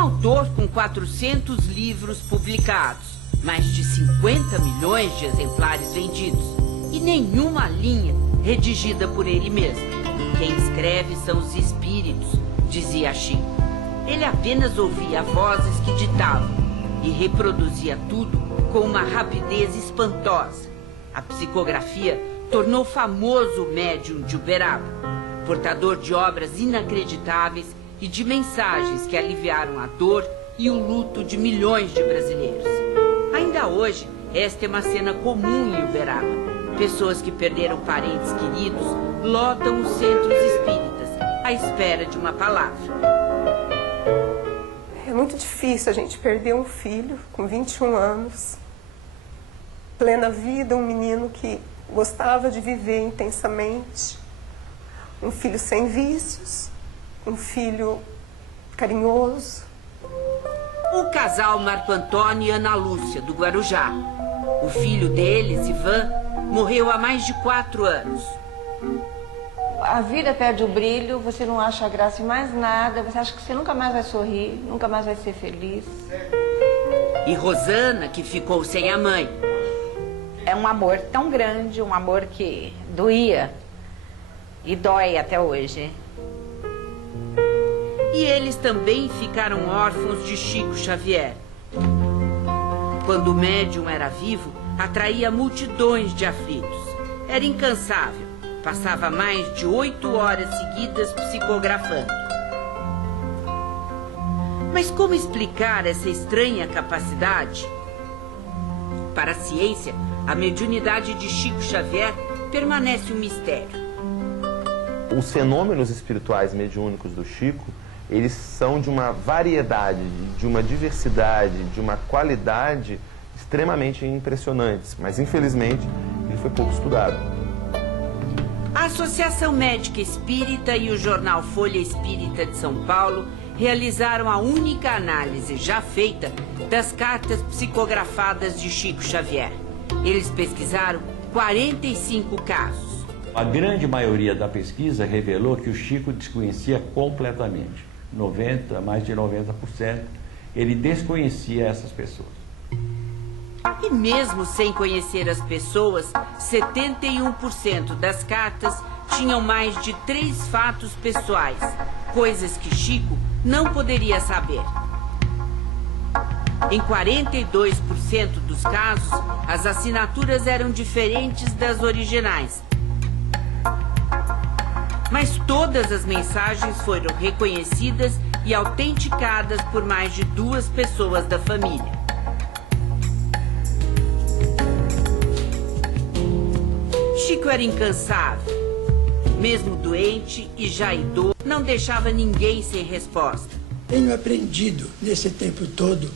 autor com 400 livros publicados, mais de 50 milhões de exemplares vendidos e nenhuma linha redigida por ele mesmo. Quem escreve são os espíritos, dizia Chico. Ele apenas ouvia vozes que ditavam e reproduzia tudo com uma rapidez espantosa. A psicografia tornou famoso o médium de Uberaba, portador de obras inacreditáveis e de mensagens que aliviaram a dor e o luto de milhões de brasileiros. Ainda hoje, esta é uma cena comum em Uberaba. Pessoas que perderam parentes queridos lotam os centros espíritas à espera de uma palavra. É muito difícil a gente perder um filho com 21 anos, plena vida, um menino que gostava de viver intensamente, um filho sem vícios, um filho carinhoso. O casal Marco Antônio e Ana Lúcia, do Guarujá. O filho deles, Ivan, morreu há mais de 4 anos. A vida perde o brilho, você não acha graça em mais nada, você acha que você nunca mais vai sorrir, nunca mais vai ser feliz. E Rosana, que ficou sem a mãe. É um amor tão grande, um amor que doía e dói até hoje. E eles também ficaram órfãos de Chico Xavier. Quando o médium era vivo, atraía multidões de aflitos. Era incansável. Passava mais de 8 horas seguidas psicografando. Mas como explicar essa estranha capacidade? Para a ciência, a mediunidade de Chico Xavier permanece um mistério. Os fenômenos espirituais mediúnicos do Chico, eles são de uma variedade, de uma diversidade, de uma qualidade extremamente impressionantes, mas infelizmente ele foi pouco estudado. A Associação Médica Espírita e o jornal Folha Espírita de São Paulo realizaram a única análise já feita das cartas psicografadas de Chico Xavier. Eles pesquisaram 45 casos. A grande maioria da pesquisa revelou que o Chico desconhecia completamente. Mais de 90%, ele desconhecia essas pessoas. E mesmo sem conhecer as pessoas, 71% das cartas tinham mais de 3 fatos pessoais, coisas que Chico não poderia saber. Em 42% dos casos, as assinaturas eram diferentes das originais. Mas todas as mensagens foram reconhecidas e autenticadas por mais de 2 pessoas da família. Chico era incansável. Mesmo doente e já idoso, não deixava ninguém sem resposta. Tenho aprendido nesse tempo todo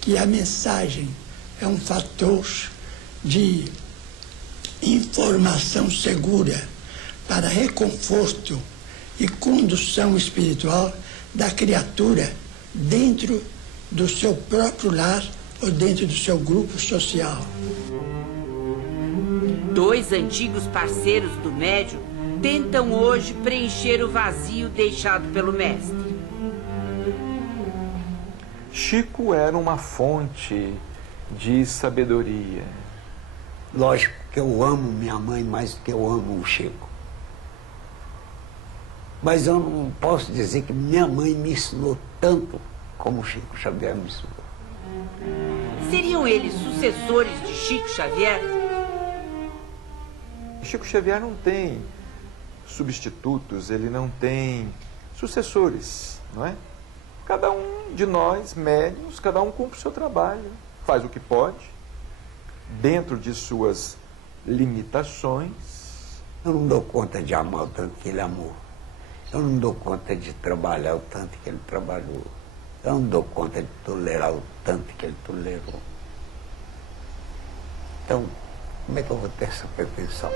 que a mensagem é um fator de informação segura para reconforto e condução espiritual da criatura dentro do seu próprio lar ou dentro do seu grupo social. 2 antigos parceiros do médium tentam hoje preencher o vazio deixado pelo mestre. Chico era uma fonte de sabedoria. Lógico que eu amo minha mãe mais do que eu amo o Chico. Mas eu não posso dizer que minha mãe me ensinou tanto como o Chico Xavier me ensinou. Seriam eles sucessores de Chico Xavier? Chico Xavier não tem substitutos, ele não tem sucessores, não é? Cada um de nós, médiuns, cada um cumpre o seu trabalho, faz o que pode, dentro de suas limitações. Eu não dou conta de amar o tanto que ele amou. Eu não dou conta de trabalhar o tanto que ele trabalhou. Eu não dou conta de tolerar o tanto que ele tolerou. Então, como é que eu vou ter essa perfeição?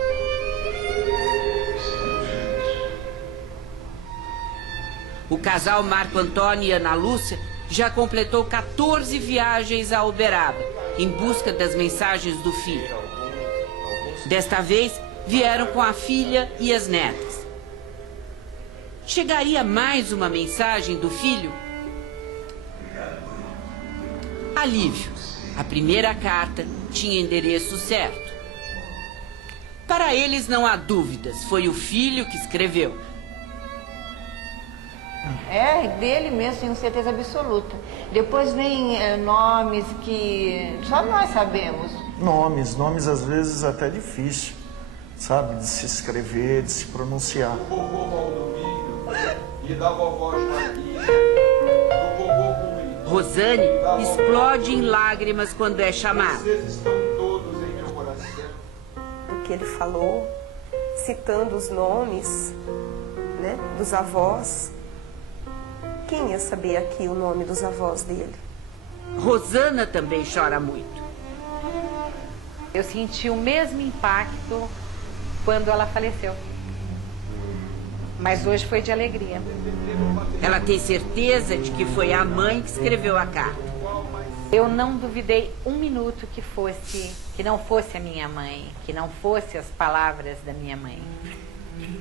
O casal Marco Antônio e Ana Lúcia já completou 14 viagens a Uberaba, em busca das mensagens do filho. Desta vez, vieram com a filha e as netas. Chegaria mais uma mensagem do filho? Alívio. A primeira carta tinha endereço certo. Para eles não há dúvidas, foi o filho que escreveu. É dele mesmo, tenho certeza absoluta. Depois vem nomes que só nós sabemos. Nomes às vezes até difícil, sabe? De se escrever, de se pronunciar. Do vovô Valdomiro e da vovó Joaquina, do vovô Rui. Rosane explode em lágrimas quando é chamada. Vocês estão todos em meu coração. O que ele falou, citando os nomes, né, dos avós. Quem ia saber aqui o nome dos avós dele? Rosana também chora muito. Eu senti o mesmo impacto quando ela faleceu. Mas hoje foi de alegria. Ela tem certeza de que foi a mãe que escreveu a carta. Eu não duvidei um minuto que não fosse a minha mãe, que não fosse as palavras da minha mãe.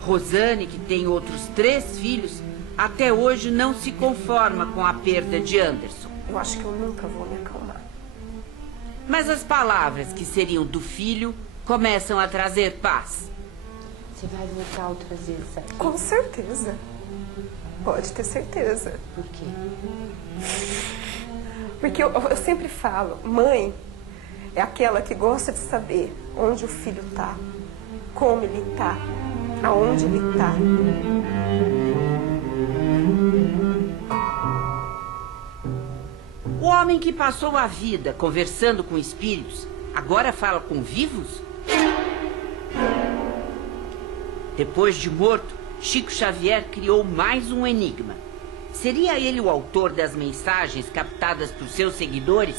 Rosane, que tem outros 3 filhos, até hoje não se conforma com a perda de Anderson. Eu acho que eu nunca vou me acalmar. Mas as palavras que seriam do filho começam a trazer paz. Você vai voltar outras vezes aqui? Com certeza. Pode ter certeza. Por quê? Porque eu sempre falo, mãe é aquela que gosta de saber onde o filho está, como ele está, aonde ele está. O homem que passou a vida conversando com espíritos, agora fala com vivos? Depois de morto, Chico Xavier criou mais um enigma. Seria ele o autor das mensagens captadas por seus seguidores?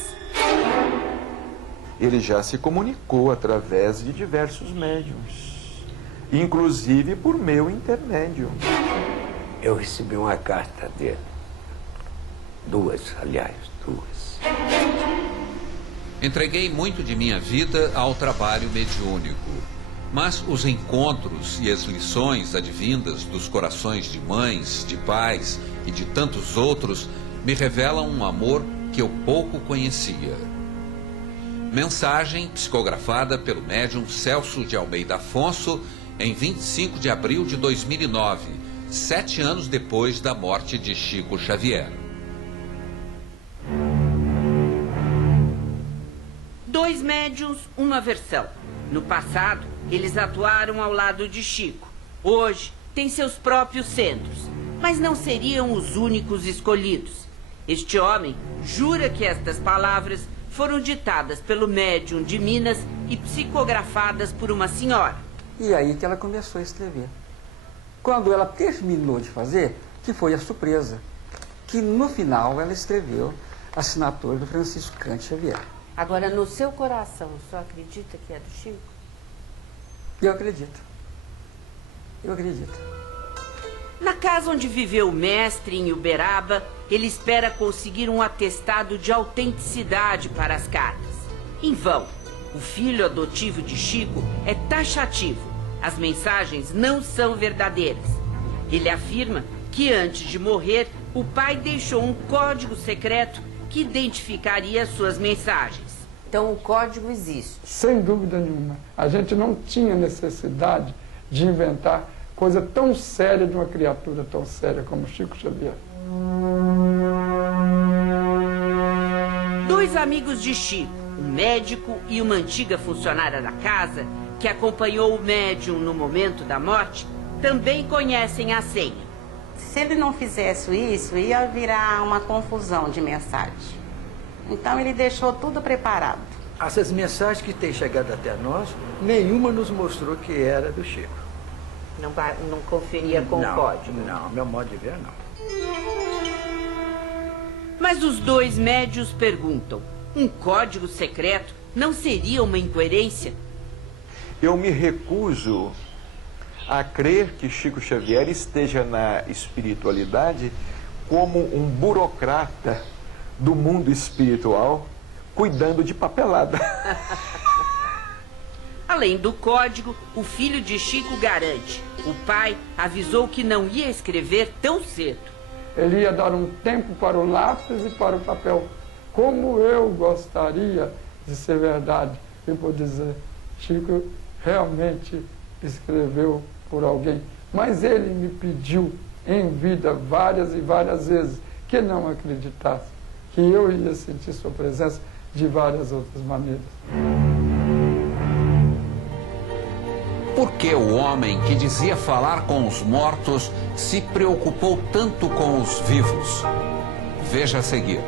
Ele já se comunicou através de diversos médiuns, inclusive por meu intermédio. Eu recebi uma carta dele. 2, aliás, 2. Entreguei muito de minha vida ao trabalho mediúnico, mas os encontros e as lições advindas dos corações de mães, de pais e de tantos outros me revelam um amor que eu pouco conhecia. Mensagem psicografada pelo médium Celso de Almeida Afonso em 25 de abril de 2009, 7 anos depois da morte de Chico Xavier. 2 médiuns, uma versão. No passado, eles atuaram ao lado de Chico. Hoje, têm seus próprios centros, mas não seriam os únicos escolhidos. Este homem jura que estas palavras foram ditadas pelo médium de Minas e psicografadas por uma senhora. E aí que ela começou a escrever. Quando ela terminou de fazer, que foi a surpresa, que no final ela escreveu a assinatura do Francisco Cândido Xavier. Agora, no seu coração, o senhor acredita que é do Chico? Eu acredito. Eu acredito. Na casa onde viveu o mestre, em Uberaba, ele espera conseguir um atestado de autenticidade para as cartas. Em vão. O filho adotivo de Chico é taxativo. As mensagens não são verdadeiras. Ele afirma que antes de morrer, o pai deixou um código secreto que identificaria suas mensagens. Então o código existe? Sem dúvida nenhuma. A gente não tinha necessidade de inventar coisa tão séria de uma criatura tão séria como Chico Xavier. 2 amigos de Chico, um médico e uma antiga funcionária da casa, que acompanhou o médium no momento da morte, também conhecem a senha. Se ele não fizesse isso, ia virar uma confusão de mensagem. Então ele deixou tudo preparado. Essas mensagens que têm chegado até nós, nenhuma nos mostrou que era do Chico. Não conferia com o código? Não, meu modo de ver, não. Mas os 2 médios perguntam, um código secreto não seria uma incoerência? Eu me recuso a crer que Chico Xavier esteja na espiritualidade como um burocrata do mundo espiritual cuidando de papelada. Além do código, o filho de Chico garante. O pai avisou que não ia escrever tão cedo. Ele ia dar um tempo para o lápis e para o papel, como eu gostaria de ser verdade e por dizer, Chico realmente escreveu por alguém. Mas ele me pediu em vida várias e várias vezes que não acreditasse, que eu ia sentir sua presença de várias outras maneiras. Por que o homem que dizia falar com os mortos se preocupou tanto com os vivos? Veja a seguir.